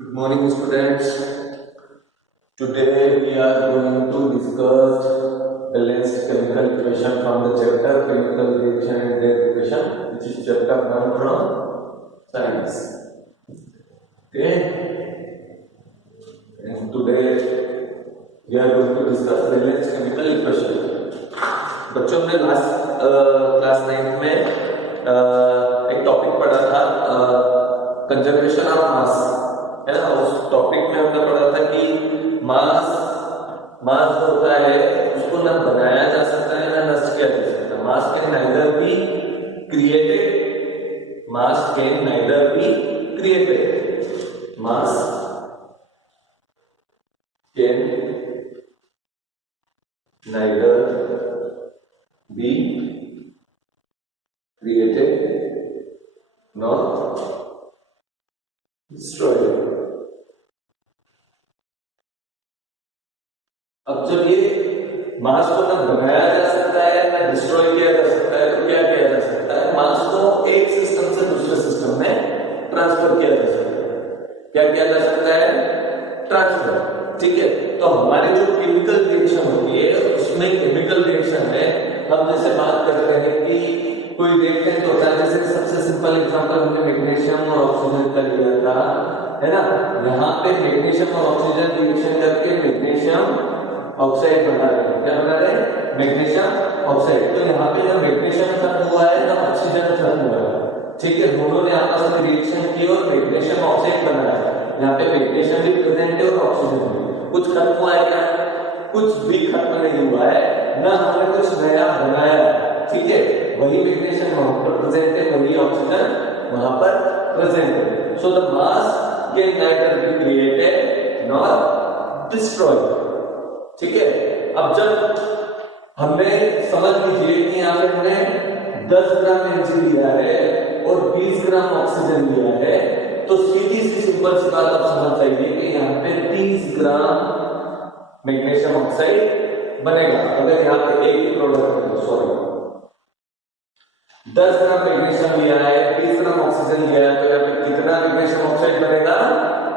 Good morning, students. Today we are going to discuss balanced chemical equation from the chapter Chemical Reaction and Their Equation, which is chapter 1 from Science. Okay. And today we are going to discuss balanced chemical equation. बच्चों ने last class 9 में एक topic पढ़ा था conservation of mass, है ना। उस topic में हमने पढ़ा था कि मास जो होता है उसको ना बनाया जा सकता है ना नष्ट किया जा सकता। मास can neither be created, mass can neither be created, mass can neither be created nor destroyed। अब जब ये मास को ना बनाया जा सकता है ना डिस्ट्रॉय किया जा सकता है तो क्या किया जा सकता है? मास को एक सिस्टम से दूसरे सिस्टम में ट्रांसफर किया जा सकता है। क्या किया जा सकता है? ट्रांसफर। ठीक है। तो हमारी जो केमिकल रिएक्शन होती है उसमें केमिकल रिएक्शन में हम जैसे बात करते हैं कि कोई रिएक्टेंट होता है, जैसे सबसे सिंपल एग्जांपल हमने मैग्नीशियम और ऑक्सीजन का लिया था, है ना। यहाँ पे मैग्नीशियम और ऑक्सीजन रिएक्शन करके मैग्नीशियम ऑक्साइड बना रहे हैं। क्या बना रहे हैं? Magnesium oxide. तो यहाँ पे जब मैग्नीशियम खत्म हुआ है तो ऑक्सीजन खत्म हुआ है। ठीक है। दोनों ने आपस में रिएक्शन की और मैग्नीशियम ऑक्साइड बनाया। यहाँ पे मैग्नीशियम भी प्रेजेंट है और ऑक्सीजन भी। कुछ खत्म हुआ है क्या? कुछ भी खत्म नहीं हुआ है, ना हमने कुछ नया बनाया। ठीक है। वही मैग्नीशियम वहां पर प्रेजेंट है, वही ऑक्सीजन वहां पर प्रेजेंट है। So the mass can neither be created nor destroyed. ठीक है। अब जब हमने समझ लीजिए कि यहाँ पे हमने 10 ग्राम एनर्जी लिया है और 20 ग्राम ऑक्सीजन लिया है, तो सीधी सी सिंपल सी बात आप समझ जाइए कि यहाँ पे 30 ग्राम मैग्नीशियम ऑक्साइड बनेगा। अगर यहाँ पे एक ही प्रोडक्ट है, सॉरी 10 ग्राम मैग्नीशियम लिया है, 30 ग्राम ऑक्सीजन लिया है, तो यहाँ पे कितना मैग्नीशियम ऑक्साइड बनेगा?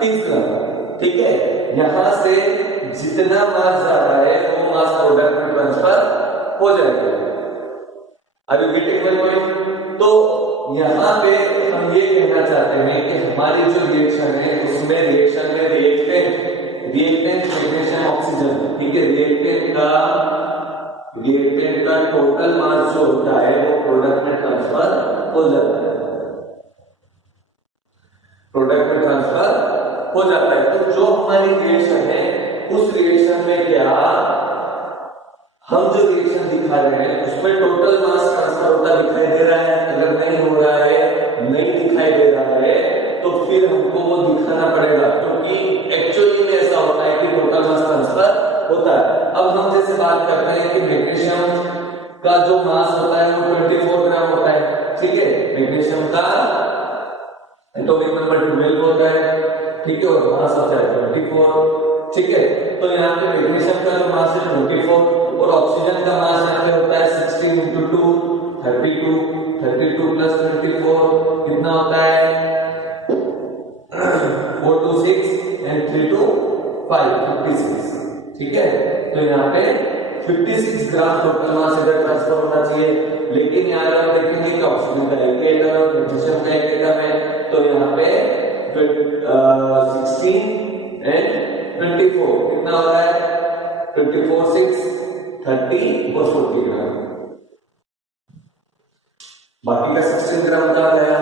30 ग्राम। ठीक है। यहां से जितना मास ज्यादा है वो मास प्रोडक्ट में ट्रांसफर हो जाएगा। अभी गेटिंग माय पॉइंट? तो यहाँ पे हम ये कहना चाहते हैं कि हमारी जो रिएक्शन है उसमें रिएक्शन में रिएक्टेंट मैग्नीशियम ऑक्सीजन, ठीक है, रिएक्टेंट का टोटल मास जो होता है वो प्रोडक्ट में ट्रांसफर हो जाता है। प्रोडक्ट में ट्रांसफर हो जाता है। तो जो हमारी रिएक्शन है उस रिएक्शन में क्या हम जो रिएक्शन दिखा रहे हैं उसमें टोटल मास ट्रांसफर होता दिखाई दे रहा है? अगर नहीं हो रहा है, नहीं दिखाई दे रहा है, तो फिर हमको वो दिखाना पड़ेगा, क्योंकि एक्चुअली में ऐसा होता है कि टोटल मास ट्रांसफर होता है। अब हम जैसे बात करते हैं कि मैग्नीशियम का जो मास होता है वो 24 ग्राम होता है। ठीक है। मैग्नीशियम का एटॉमिक नंबर 12 होता है। ठीक है। और मास होता है 24। ठीक है। तो यहाँ पे मैग्नीशियम का जो मास है 24 और ऑक्सीजन का मास यहाँ पे होता है 16 into 2 32 32 plus 24 कितना होता है? 4 to 6 and 3 to 5 56। ठीक है। तो यहाँ पे 56 ग्राम टोटल मास इधर ट्रांसफर होना चाहिए। लेकिन यहाँ हम देखेंगे कि ऑक्सीजन का एक एटम है, मैग्नीशियम का एक एटम है, तो यहाँ पे 16 and 24 कितना हो रहा है? 24 6 30 और 40 ग्राम। बाकी का 16 ग्राम का आया।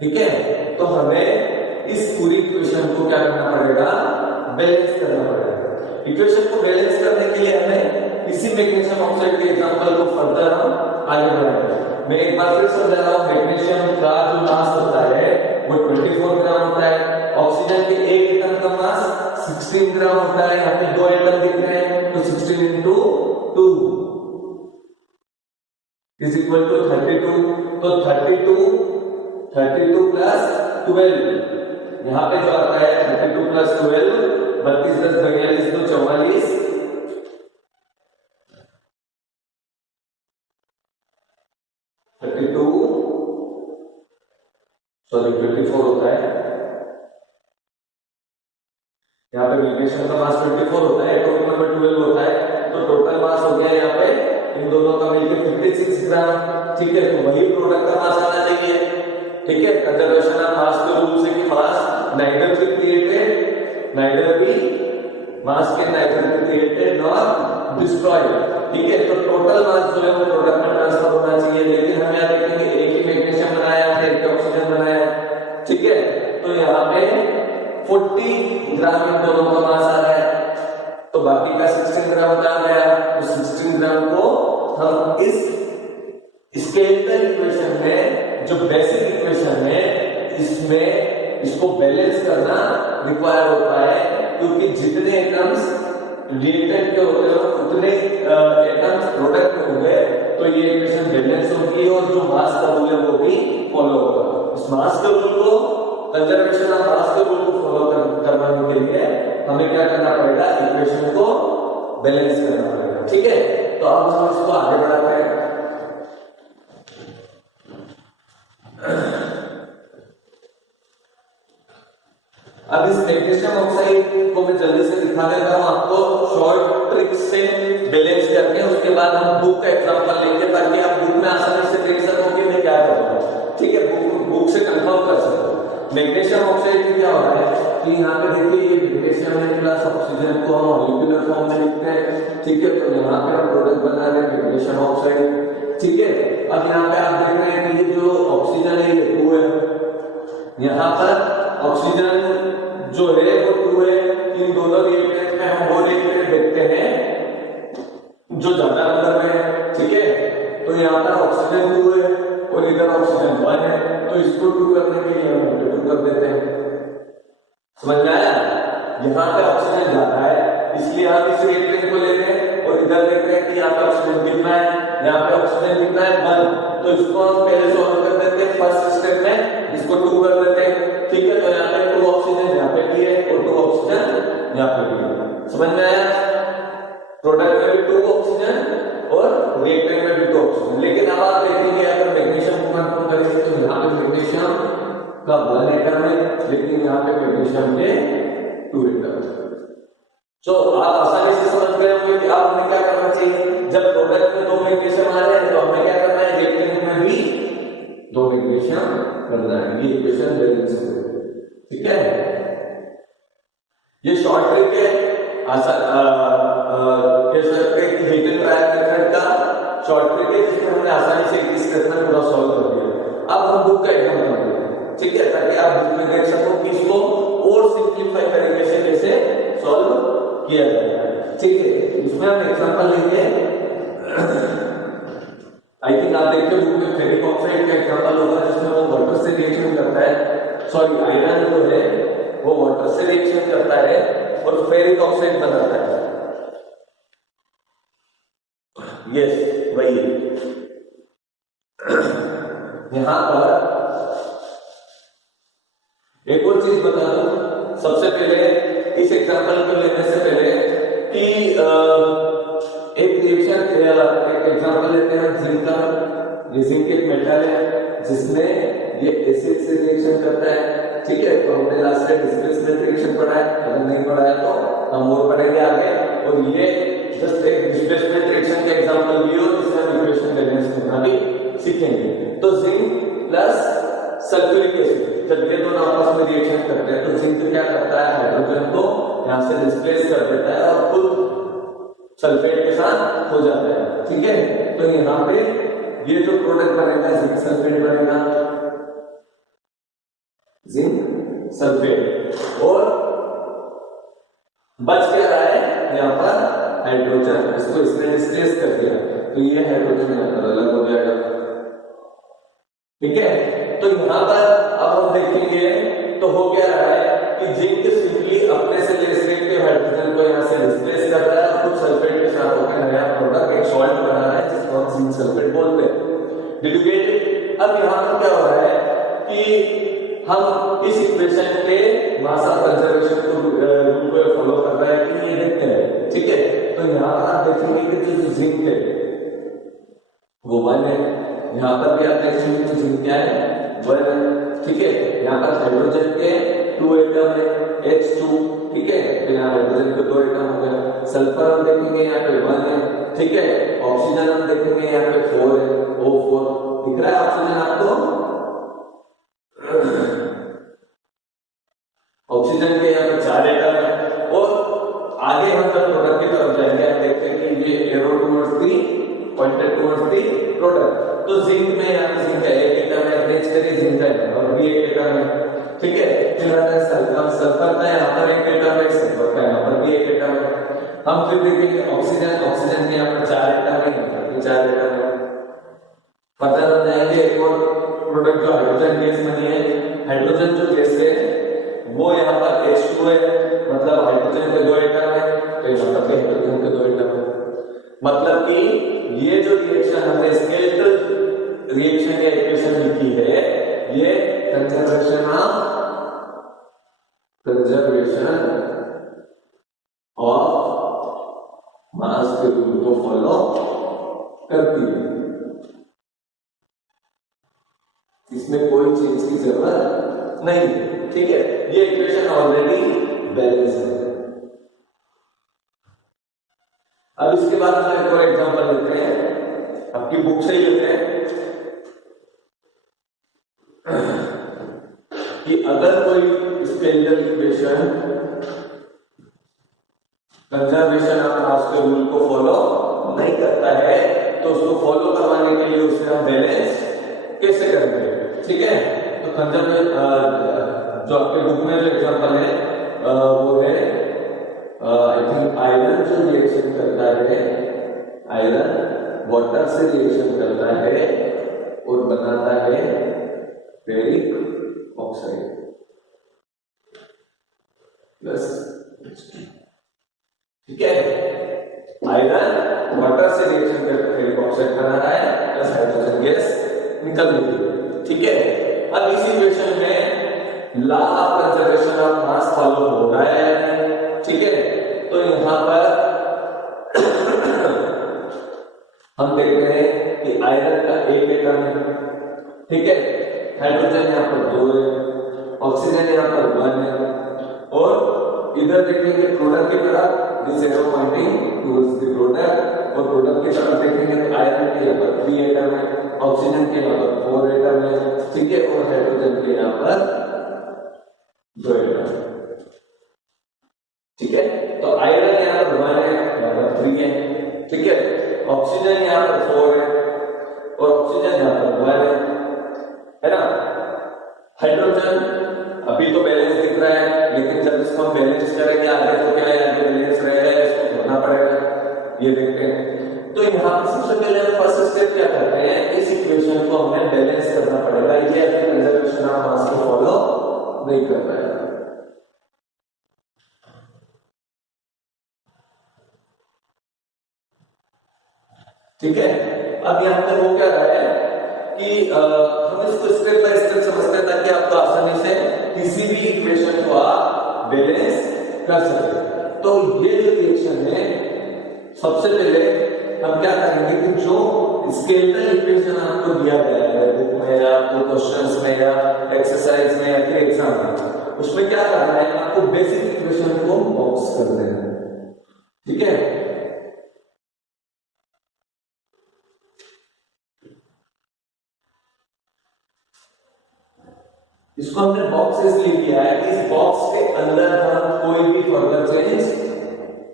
ठीक है। तो हमें इस पूरी इक्वेशन को क्या करना पड़ेगा? बैलेंस करना पड़ेगा। इक्वेशन को बैलेंस करने के लिए हमें इसी मैग्नीशियम ऑक्साइड के एग्जांपल को फर्दर हम आगे बढ़ाएंगे। मैं एक बार फिर समझा रहा हूं, मैग्नीशियम का जो मास होता है वो 24 ग्राम होता है। ऑक्सीजन के एक एटम का मास 16 ग्राम होता है। यहाँ पे 2 एटम दिख रहे हैं, तो 16 into 2 is equal to 32। तो 32 plus 12 यहाँ पे जो आता है 32 plus 12 32 10 42 तो 44 32 सॉरी 24 होता है मैग्नीशियम का मास 24 होता है, एटॉमिक नंबर 12 होता है, तो टोटल मास हो गया यहाँ पे इन दोनों का मिलकर 56 ग्राम। ठीक है, तो वही प्रोडक्ट का मास आना चाहिए। ठीक है, कंजर्वेशन ऑफ मास के रूल से कि mass neither be created neither be mass के neither be created nor destroyed. ठीक है, तो टोटल मास जो है वो प्रोडक्ट में ट्रांसफर होना चाहिए, लेकिन हम यहाँ देखेंगे एक ही मैग्नीशियम बनाया है, एक ऑक्सीजन बनाया है। ठीक है, तो यहाँ पे 40 ग्राम इन दोनों का मास आ रहा है, तो बाकी का 16 ग्राम का आ गया। तो 16 ग्राम को हम इस स्केलेटल इक्वेशन में, जो बेसिक इक्वेशन है, इसमें इसको बैलेंस करना रिक्वायर होता है, क्योंकि जितने एटम्स रिएक्टेंट के होते हैं उतने एटम्स प्रोडक्ट में होंगे, तो ये इक्वेशन बैलेंस होगी और जो मास का रूल है वो भी फॉलो होगा। इस मास के रूल को, कंजर्वेशन ऑफ मास के रूल को फॉलो करवाने के लिए हमें क्या करना पड़ेगा, इक्वेशन को बैलेंस करना पड़ेगा। ठीक है, तो अब हम इसको आगे बढ़ाते हैं। अब इस मैग्नीशियम ऑक्साइड को मैं जल्दी से दिखा देता हूं आपको शॉर्ट ट्रिक से बैलेंस करके, उसके बाद हम बुक का एग्जांपल लेंगे ताकि आप बुक में आसानी से देख सको कि मैं क्या कर रहा हूं। ठीक है, बुक से कंफर्म कर सको। मैग्नीशियम ऑक्साइड में क्या हो रहा है कि यहाँ पे देखिए ये मैग्नीशियम है प्लस ऑक्सीजन को हम मॉलिक्यूलर फॉर्म में लिखते हैं। ठीक है, तो यहाँ पे हम प्रोडक्ट बना रहे हैं मैग्नीशियम ऑक्साइड। ठीक है, अब यहाँ पे आप देख रहे हैं कि ये जो ऑक्सीजन है ये 2 है, यहाँ पर ऑक्सीजन जो है वो 2 है। इन दोनों रिएक्टेंट में हम वो रिएक्टेंट देखते हैं जो ज्यादा नंबर में है। ठीक है, तो यहाँ पर ऑक्सीजन 2 है और इधर ऑक्सीजन 1 है, तो इसको 2 करने के लिए हम 2 कर देते हैं। समझ में आया? यहाँ पे ऑक्सीजन ज्यादा है इसलिए हम इस रिएक्टेंट को लेते हैं और इधर देखते हैं कि यहाँ पे ऑक्सीजन कितना है, यहाँ पे ऑक्सीजन कितना है 1, तो इसको हम पहले सॉल्व कर देते हैं फर्स्ट स्टेप में, इसको 2 कर देते हैं। ठीक है, तो यहाँ पे 2 ऑक्सीजन यहाँ पे भी है और 2 ऑक्सीजन यहाँ पे भी है। समझ में आया? प्रोडक्ट में भी 2 ऑक्सीजन और रिएक्टेंट में भी 2 ऑक्सीजन। लेकिन अब आप देखेंगे अगर मैग्नीशियम को कंफर्म करेंगे तो यहाँ पे मैग्नीशियम का 1 एटम है, लेकिन यहाँ पे मैग्नीशियम के 2 एटम। तो आप आसानी से समझ गए होंगे कि आप हमें क्या करना चाहिए। जब प्रोडक्ट में 2 मैग्नीशियम आ रहे हैं तो हमें क्या करना है, रिएक्टेंट में भी 2 मैग्नीशियम करना है। ये इक्वेशन बैलेंस है। ठीक है, ये शॉर्ट ट्रिक है, हीट एंड ट्रायल मेथड का शॉर्ट ट्रिक है, जिसमें हमने आसानी से इस क्वेश्चन पूरा सॉल्व कर दिया। अब हम बुक का एग्जांपल लेते हैं। ठीक है, ताकि आप बुक में देख सको कि इसको और सिंपलीफाई तरीके से कैसे सॉल्व किया जाता है। ठीक है, इसमें हम एग्जांपल लेंगे। आई थिंक आप देखते हो बुक में फेरिक ऑक्साइड का एग्जांपल होगा, जिसमें वो वाटर से रिएक्शन करता है, सॉरी आयरन जो है वो वाटर से रिएक्शन करता है और फेरिक ऑक्साइड बनाता है। यस, वही है। यहां पर एक और चीज बता दूं सबसे पहले, इस एग्जांपल को लेने से पहले कि एक रिएक्शन, एक एग्जांपल लेते हैं जिंक का। ये जिंक एक मेटल है जिसमें ये एसिड से रिएक्शन करता है। ठीक है, तो हमने लास्ट टाइम डिस्प्लेसमेंट रिएक्शन पढ़ा है, अगर नहीं पढ़ा है तो हम और पढ़ेंगे आगे। और ये जस्ट एक डिस्प्लेसमेंट रिएक्शन का एग्जांपल भी हो जिसमें हम इक्वेशन बैलेंस करना भी सीखेंगे। तो जिंक प्लस सल्फ्यूरिक एसिड जब ये दोनों आपस में रिएक्शन करते हैं तो जिंक क्या करता है, हाइड्रोजन को यहाँ से डिस्प्लेस कर देता है और खुद सल्फेट के साथ हो जाता है। ठीक है, तो यहाँ पे ये जो प्रोडक्ट बनेगा जिंक सल्फेट बनेगा, जिंक सल्फेट, और बच क्या रहा है यहाँ पर हाइड्रोजन, इसको इसने डिस्प्लेस कर दिया तो ये हाइड्रोजन यहाँ पर अलग हो जाएगा। ठीक है, तो यहाँ पर अब हम देखेंगे तो हो क्या रहा है कि जिंक सिंपली अपने से लेस रिएक्टिव हाइड्रोजन को यहाँ से डिस्प्लेस कर रहा है और कुछ सल्फेट के साथ होकर नया प्रोडक्ट एक सॉल्ट बना रहा है जिसको हम जिंक सल्फेट बोलते हैं। Did you get it? अब यहाँ पर क्या हो रहा है कि हम इस इक्वेशन के मास ऑफ कंजर्वेशन को रूल को फॉलो कर रहे हैं कि ये देखते हैं। ठीक है, तो यहाँ पर आप देखेंगे कि जो जिंक है वो 1 है, यहाँ पर भी आप देखेंगे तो जिंक क्या है 1 है, ठीक है। यहाँ पर हाइड्रोजन के 2 एटम है H2, ठीक है। तो यहाँ हाइड्रोजन के 2 एटम हो गए। सल्फर हम देखेंगे यहाँ पे 1 है, ठीक है। ऑक्सीजन हम देखेंगे यहाँ पे 4 है, O4 दिख रहा है ऑक्सीजन आपको। ऑक्सीजन के यहाँ पे 4 एटम है। और आगे हम जब प्रोडक्ट की तरफ जाएंगे आप देखते हैं कि ये arrow towards the pointed towards the product. तो जिंक में यहाँ पे जिंक का 1 एटम है, नेक्स्ट करिए जिंक का और भी 1 एटम है, ठीक है। फिर आता है सल्फर, सल्फर का यहाँ पर 1 एटम है, सल्फर का यहाँ पर भी 1 एटम है। हम फिर देखेंगे ऑक्सीजन, ऑक्सीजन के यहाँ पर 4 एटम है, 4 एटम है। पता लग जाएंगे एक और प्रोडक्ट जो हाइड्रोजन गैस बनी है। हाइड्रोजन जो गैस है वो यहाँ पर H2 है, मतलब हाइड्रोजन के 2 एटम है, तो यहाँ पर हाइड्रोजन के 2 एटम है। मतलब कि ये जो रिएक्शन हमने स्केलेटल रिएक्शन या इक्वेशन लिखी है, ये कंजर्वेशन ऑफ मास के रूल को फॉलो करती है। इसमें कोई चेंज की जरूरत नहीं, ठीक है। ये इक्वेशन ऑलरेडी बैलेंस है। अब इसके बाद हम एक और एग्जांपल लेते हैं, आपकी बुक से ही लेते हैं कि अगर कोई skeletal equation conservation of mass के रूल को फॉलो नहीं करता है, तो उसको फॉलो करवाने के लिए उसे हम बैलेंस कैसे करेंगे, ठीक है। तो कंजर्वेशन जो आपके बुक में जो एग्जांपल है वो है आई थिंक आयरन जो रिएक्शन करता है, आयरन वाटर से रिएक्शन करता है और बनाता है फेरिक ऑक्साइड प्लस, ठीक है। आयरन वाटर से रिएक्शन करके फेरिक ऑक्साइड बना रहा है प्लस हाइड्रोजन गैस निकल रही है, ठीक है। अब इस इक्वेशन में law of conservation of mass follow हो रहा है, ठीक है। तो यहां पर हम देखते हैं कि आयरन का 1 एटम है, ठीक है। हाइड्रोजन यहाँ पर 2 है, ऑक्सीजन यहाँ पर 1 है। और इधर देखेंगे प्रोडक्ट की तरफ, this arrow pointing towards the product, और प्रोडक्ट की तरफ देखेंगे तो आयरन के यहाँ पर 3 एटम है, ऑक्सीजन के यहाँ पर 4 एटम है, ठीक है। और हाइड्रोजन के यहाँ पर 2 एटम, ठीक है। तो आयरन यहाँ पर 1 है, यहाँ पर 3 है, ठीक है। ऑक्सीजन यहाँ पर 4 है और ऑक्सीजन यहाँ पर 1 है ना। हाइड्रोजन अभी तो बैलेंस दिख रहा है, लेकिन जब इसको हम बैलेंस करेंगे आगे तो क्या है, आगे बैलेंस रहेगा, इसको होना पड़ेगा, ये देखते हैं। तो यहाँ पर सबसे पहले हम फर्स्ट स्टेप क्या करते हैं, इस इक्वेशन को हमें बैलेंस करना पड़ेगा। ये अपने कंजर्वेशन ऑफ मास को फॉलो नहीं कर पाएगा, ठीक है। अब यहाँ पे वो क्या रहा है कि हम इसको स्टेप बाय स्टेप समझते हैं ताकि आपको आसानी से किसी भी इक्वेशन को आप बैलेंस कर सके। तो ये जो रिएक्शन है, सबसे पहले हम क्या करेंगे कि जो स्केलेटल इक्वेशन आपको दिया गया है बुक में या आपको क्वेश्चंस में या एक्सरसाइज में या फिर एग्जाम में, उसमें क्या करना है, आपको बेसिक इक्वेशन को बॉक्स कर देना है, ठीक है। इसको हमने बॉक्स इसलिए किया है कि इस बॉक्स के अंदर हम कोई भी फर्दर चेंज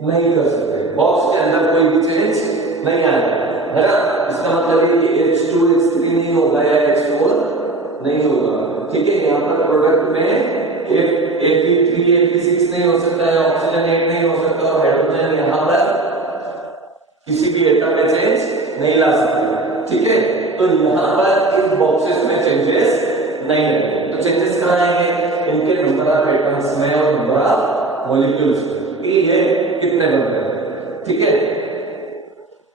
नहीं कर सकते, बॉक्स के अंदर कोई भी चेंज नहीं आएगा, है ना। इसका मतलब है कि H2 H3 नहीं होगा या H4 नहीं होगा, ठीक है। यहाँ पर प्रोडक्ट में Fe3 Fe6 नहीं हो सकता है, ऑक्सीजन 8 नहीं हो सकता, और हाइड्रोजन यहाँ पर किसी भी एटम में चेंज नहीं ला सकता, ठीक है। तो यहाँ पर इन बॉक्सेस में चेंजेस नहीं है। तो चेंजेस कहाँ आएंगे, इनके नंबर ऑफ एटम्स में और नंबर ऑफ मॉलिक्यूल्स में, ये कितने बन रहे हैं, ठीक है।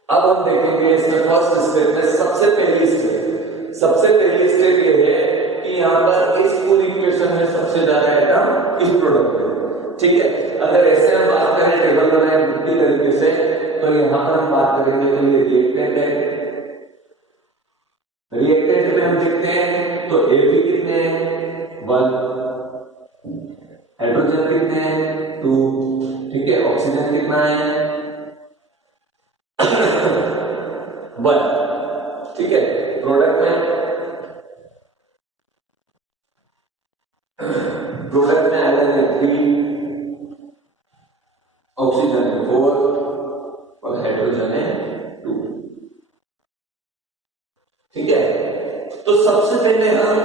अब हम देखेंगे इसमें फर्स्ट स्टेप में सबसे पहली स्टेप ये है कि यहाँ पर इस पूरी इक्वेशन में सबसे ज्यादा एटम इस प्रोडक्ट में, ठीक है। अगर ऐसे हम बात करें टेबल बनाए दूसरी तरीके से, तो यहाँ पर हम बात करेंगे तो ये रिएक्टेंट है, रिएक्टेंट में हम देखते हैं तो Fe की 1, हाइड्रोजन कितने हैं 2, ठीक है, ऑक्सीजन कितना है 1, ठीक है। प्रोडक्ट में आयरन है 3, ऑक्सीजन है 4 और हाइड्रोजन है 2, ठीक है। तो सबसे पहले हम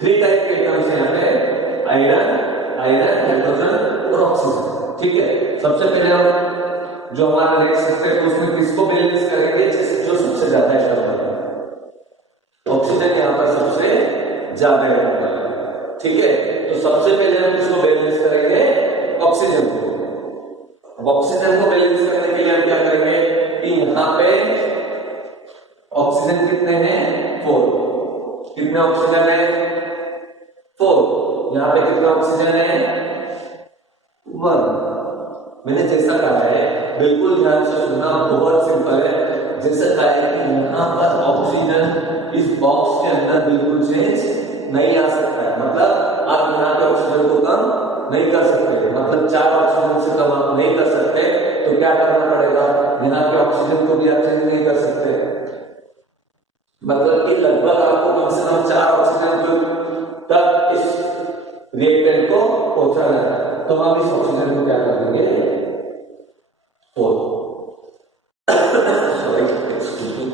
3 टाइप के एटम्स हैं हमें, आयरन, हाइड्रोजन और ऑक्सीजन, ठीक है। सबसे पहले हम जो हमारा नेक्स्ट स्टेप है उसमें किसको बैलेंस करेंगे, जो सबसे ज्यादा एटम है। ऑक्सीजन यहाँ पर सबसे ज्यादा एटम है, ठीक है। तो सबसे पहले हम किसको बैलेंस करेंगे, ऑक्सीजन को। अब ऑक्सीजन को बैलेंस करने के लिए हम क्या करेंगे कि यहाँ पे ऑक्सीजन कितने हैं 4, कितने ऑक्सीजन है 4, यहाँ पे कितना ऑक्सीजन है 1। मैंने जैसा कहा है बिल्कुल ध्यान से सुनना, बहुत सिंपल है। जैसा कहा है कि यहाँ पर ऑक्सीजन इस बॉक्स के अंदर बिल्कुल चेंज नहीं आ सकता है, मतलब आप यहाँ पे ऑक्सीजन को कम नहीं कर सकते, मतलब 4 ऑक्सीजन से कम आप नहीं कर सकते। तो क्या करना पड़ेगा, यहाँ पे ऑक्सीजन को भी आप चेंज नहीं कर सकते, मतलब कि लगभग आपको कम से कम 4 ऑक्सीजन तक इस रिएक्टेंट को पहुंचाना है। तो हम इस ऑक्सीजन को क्या कर देंगे 4, सॉरी एक्सक्यूज मी।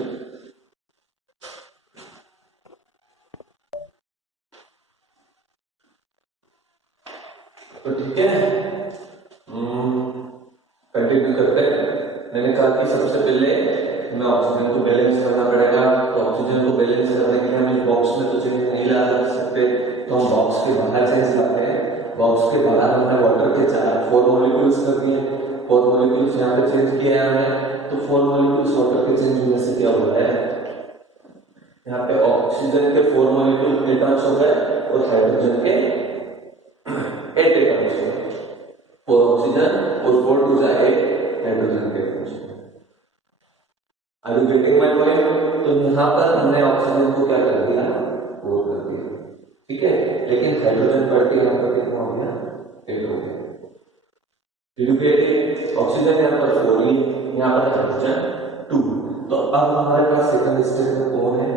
तो ठीक है, कंटिन्यू करते हैं। मैंने कहा कि सबसे पहले हमें ऑक्सीजन को बैलेंस करना पड़ेगा। तो ऑक्सीजन को बैलेंस करने के लिए हम इस बॉक्स में तो चेंज नहीं ला सकते, तो हम बॉक्स के बाहर चेंज लाते हैं। बॉक्स के बाहर हमने वाटर के 4 मॉलिक्यूल्स कर दिए, 4 मॉलिक्यूल्स यहाँ पे चेंज किए हैं हमने। तो 4 मॉलिक्यूल्स वाटर के चेंज होने से क्या होता है, यहाँ पे ऑक्सीजन के 4 मॉलिक्यूल एटम्स हो गए और हाइड्रोजन के 8 एटम्स हो गए। 4 ऑक्सीजन और 4 टू 8 हाइड्रोजन के atoms. Are you getting my point? तो यहाँ पर हमने ऑक्सीजन को क्या कर दिया 4 कर दिया, ठीक है। लेकिन हाइड्रोजन बढ़ के यहाँ पर कितना हो गया 8 हो गया। Did you get it? Oxygen यहाँ पर 4 ली, यहाँ पर हाइड्रोजन 2। तो अब हमारे पास सेकंड स्टेप में कौन है,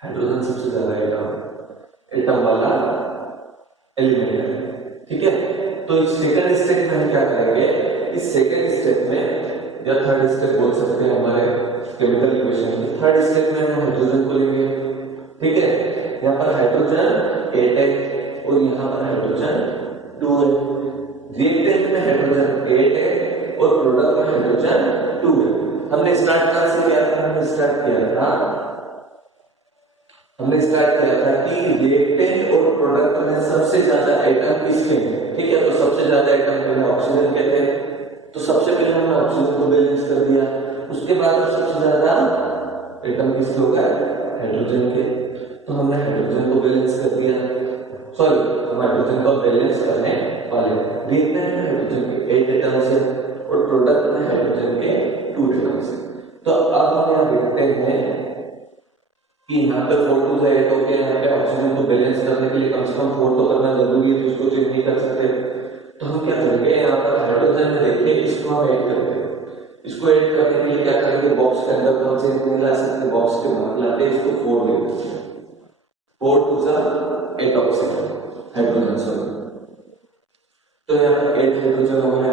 हाइड्रोजन सबसे ज्यादा एटम वाला एलिमेंट है, ठीक है। तो इस सेकंड स्टेप में हम क्या करेंगे, इस सेकंड स्टेप में या थर्ड स्टेप बोल सकते हैं हमारे केमिकल इक्वेशन में, थर्ड स्टेप में हम हाइड्रोजन को लेंगे, ठीक है। यहाँ पर हाइड्रोजन 8 है और यहाँ पर हाइड्रोजन 2 है। रिएक्टेंट में हाइड्रोजन 8 है और प्रोडक्ट में हाइड्रोजन 2 है। हमने स्टार्ट कहाँ से किया था, हमने स्टार्ट किया था कि रिएक्टेंट और प्रोडक्ट में सबसे ज्यादा आइटम किसके हैं, ठीक है। तो सबसे ज्यादा आइटम पहले ऑक्सीजन के थे, तो सबसे पहले हमने ऑक्सीजन को बैलेंस कर दिया। उसके बाद सबसे ज्यादा आइटम किसके हो गए, हाइड्रोजन के, तो हमने हाइड्रोजन को बैलेंस कर दिया। सॉरी, हम हाइड्रोजन को बैलेंस करने वाले। रिएक्टेंट में हाइड्रोजन के 8 एटम्स है और प्रोडक्ट में हाइड्रोजन के 2 एटम्स है। तो अब हम यहाँ देखते हैं कि यहाँ पे 4 टू 8 हो गया। यहाँ पे ऑक्सीजन को बैलेंस करने के लिए कम से कम 4 तो करना जरूरी है, तो इसको चेक नहीं कर सकते। तो हम क्या करेंगे, यहाँ पर हाइड्रोजन में देखिए इसको हम ऐड करते हैं। इसको ऐड करने के लिए क्या करेंगे, बॉक्स के अंदर तो हम चेंज नहीं ला सकते, बॉक्स के बाहर लाते हैं, इसको 4 ले लेते हैं। 4 टू 8 ऑक्सीजन हाइड्रोजन सॉरी। तो यहाँ पर 8 हाइड्रोजन हो गया।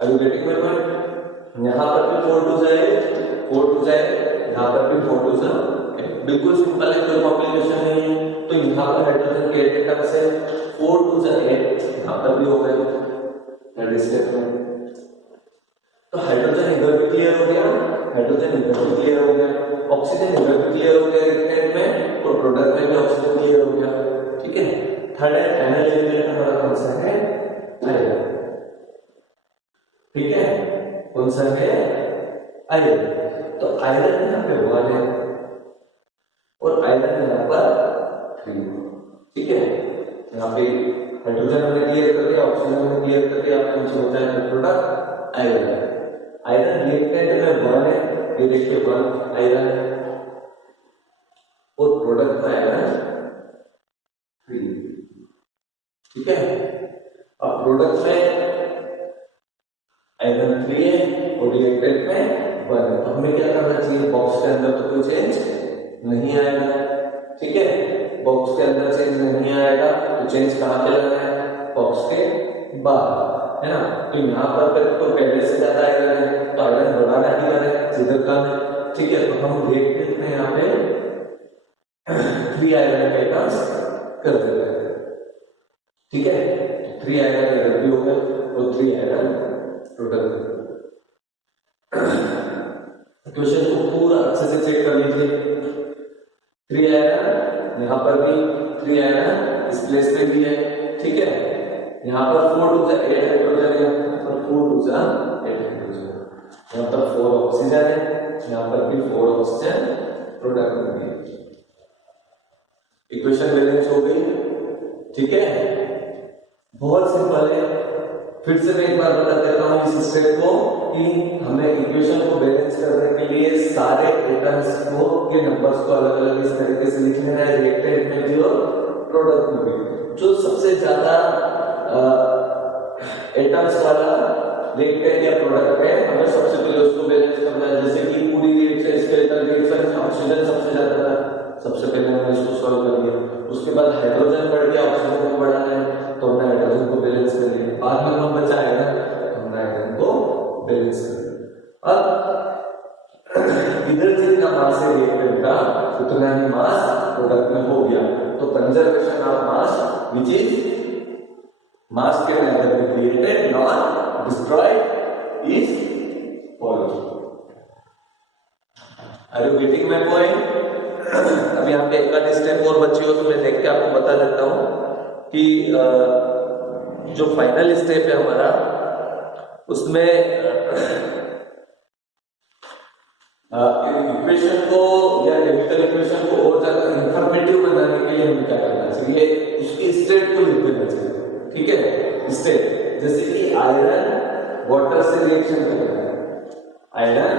Are you getting my point? यहाँ पर भी 4 टू 8, यहाँ पर भी 4 टू 8। बिल्कुल सिंपल है, कोई कॉम्प्लिकेशन नहीं है। तो यहाँ पर हाइड्रोजन के 8 एटम्स है, 4 टू 8 यहाँ पर भी हो गए थर्ड स्टेप में। तो हाइड्रोजन इधर भी क्लियर हो गया, हाइड्रोजन इधर भी क्लियर हो गया, ऑक्सीजन इधर भी क्लियर हो गया रिएक्टेंट में, और प्रोडक्ट में भी ऑक्सीजन क्लियर हो गया, ठीक है। थर्ड एंड फाइनल एलिमेंट हमारा कौन सा है, आयरन, ठीक है। कौन सा है, आयरन। तो आयरन यहाँ पे 1 है और आयरन यहाँ पर 3, ठीक है। यहाँ पे हाइड्रोजन हमने क्लियर कर दिया, ऑक्सीजन हमने क्लियर कर दिया। आपको मुझे बताया कि प्रोडक्ट आयरन है। आयरन रिएक्टेंट में 1 है, ये देखिए 1 आयरन, और प्रोडक्ट में आयरन ठीक है। अब प्रोडक्ट में आयरन 3 है और रिएक्टेंट में 1 है, तो हमें क्या करना चाहिए, बॉक्स के अंदर तो कोई चेंज नहीं आएगा, ठीक है। बॉक्स के अंदर चेंज नहीं आएगा तो चेंज कहाँ पे लाना है, बॉक्स के बाहर, है ना। तो यहाँ पर तो पहले से ज्यादा आयरन है तो आयरन बढ़ाना ही है, जिधर कम है, ठीक है। तो हम रिएक्टेंट में यहाँ पे 3 आयरन के टर्म्स कर देते हैं, ठीक है। 3 आयरन इधर भी हो गया और 3 आयरन प्रोडक्ट। क्वेश्चन को पूरा अच्छे से चेक कर लीजिए। 3 आयरन यहाँ पर भी, 3 आयरन इस प्लेस पे भी है, ठीक है। यहाँ पर 4 टू 8 हाइड्रोजन है, यहाँ पर 4 टू 8 हाइड्रोजन, यहाँ पर 4 ऑक्सीजन है, यहाँ पर भी 4 ऑक्सीजन प्रोडक्ट में भी। इक्वेशन बैलेंस हो गई, ठीक है। बहुत सिंपल है, फिर से मैं एक बार बता देता हूं इस स्टेप को कि हमें इक्वेशन को बैलेंस करने के लिए सारे एटम्स को के नंबर्स को अलग अलग इस तरीके से लिखने हैं, रिएक्टेंट में भी और प्रोडक्ट में भी। जो सबसे ज्यादा एटम्स वाला रिएक्टेंट या प्रोडक्ट है हमें सबसे पहले उसको बैलेंस करना है। जैसे कि पूरी रिएक्शन स्केलेटल रिएक्शन में ऑक्सीजन सबसे ज्यादा था, सबसे पहले हमने इसको सॉल्व कर दिया। उसके बाद हाइड्रोजन बढ़ गया, ऑक्सीजन को बढ़ाना है तो हमने हाइड्रोजन को बैलेंस कर लिया। बाद में कम बचा है ना, तो हमने हाइड्रोजन को बैलेंस कर लिया। अब इधर जितना मास है रिएक्टेंट का उतना ही मास प्रोडक्ट में हो गया, तो conservation of mass which is mass can neither be created nor destroyed is possible. Are you getting my point? अब यहाँ पे एक आध स्टेप और बची हो तो मैं देख के आपको बता देता हूँ कि जो फाइनल स्टेप है हमारा उसमें इक्वेशन को या केमिकल इक्वेशन को और ज्यादा इंफॉर्मेटिव बनाने के लिए हमें क्या करना चाहिए, उसकी स्टेट को लिख देना चाहिए, ठीक है। स्टेट जैसे कि आयरन वाटर से रिएक्शन करेगा, आयरन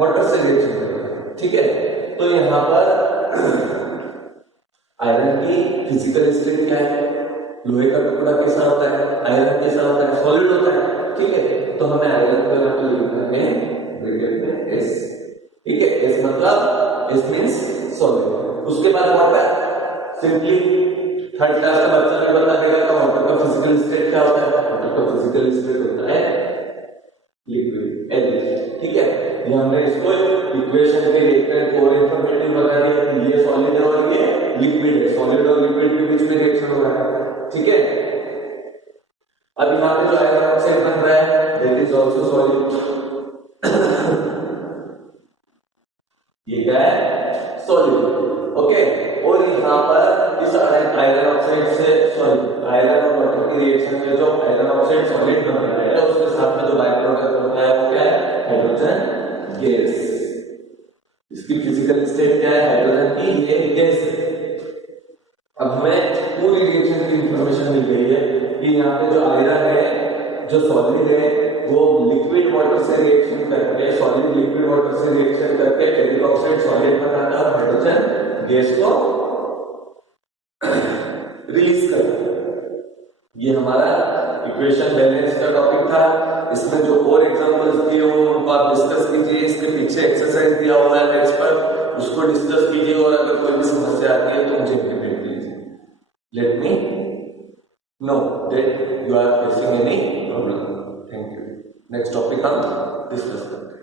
वाटर से रिएक्शन करेगा, ठीक है। तो यहाँ पर आयरन की फिजिकल स्टेट क्या है, लोहे का टुकड़ा कैसा होता है, आयरन कैसा होता है, सॉलिड होता है, ठीक है। तो हमें आयरन को यहाँ पे लिखना है ब्रैकेट में S, ठीक है। S मतलब S मींस सॉलिड। उसके बाद वाटर सिंपली थर्ड क्लास का बच्चा भी बता देगा कि वाटर का फिजिकल स्टेट क्या होता है। वाटर का फिजिकल स्टेट होता है लिक्विड, L, ठीक है। ये हमने इसको इक्वेशन के रिएक्टेंट और इंफॉर्मेटिव बता दिया कि ये सॉलिड है और ये लिक्विड है, सॉलिड और लिक्विड के बीच में रिएक्शन हो रहा है, ठीक है। अब यहाँ पे जो आयरन ऑक्साइड बन रहा है दैट इज आल्सो सॉलिड, ये क्या है, सॉलिड, ओके। और यहाँ पर इस आयरन ऑक्साइड से सॉरी आयरन और वाटर की रिएक्शन में जो आयरन ऑक्साइड सॉलिड बन रहा है उसके साथ में जो बाय प्रोडक्ट होता है वो क्या है, हाइड्रोजन गैस। इसकी फिजिकल स्टेट क्या है, हाइड्रोजन की ये गैस है। अब हमें पूरी रिएक्शन की इंफॉर्मेशन मिल गई है कि यहाँ पे जो आयरन है जो सॉलिड है वो लिक्विड वाटर से रिएक्शन करके, सॉलिड लिक्विड वाटर से रिएक्शन करके फेरिक ऑक्साइड सॉलिड बनाता है और हाइड्रोजन गैस को रिलीज करता है। ये हमारा इक्वेशन बैलेंस का टॉपिक था। इसमें जो और एग्जांपल्स दिए हो उनको आप डिस्कस कीजिए। इसके पीछे एक्सरसाइज दिया हुआ है नेक्स्ट पर, उसको डिस्कस कीजिए और अगर कोई भी समस्या आती है तो मुझे इंटीमेट कीजिए। Let me know that you are facing any problem. Thank you. Next topic हम डिस्कस करते हैं।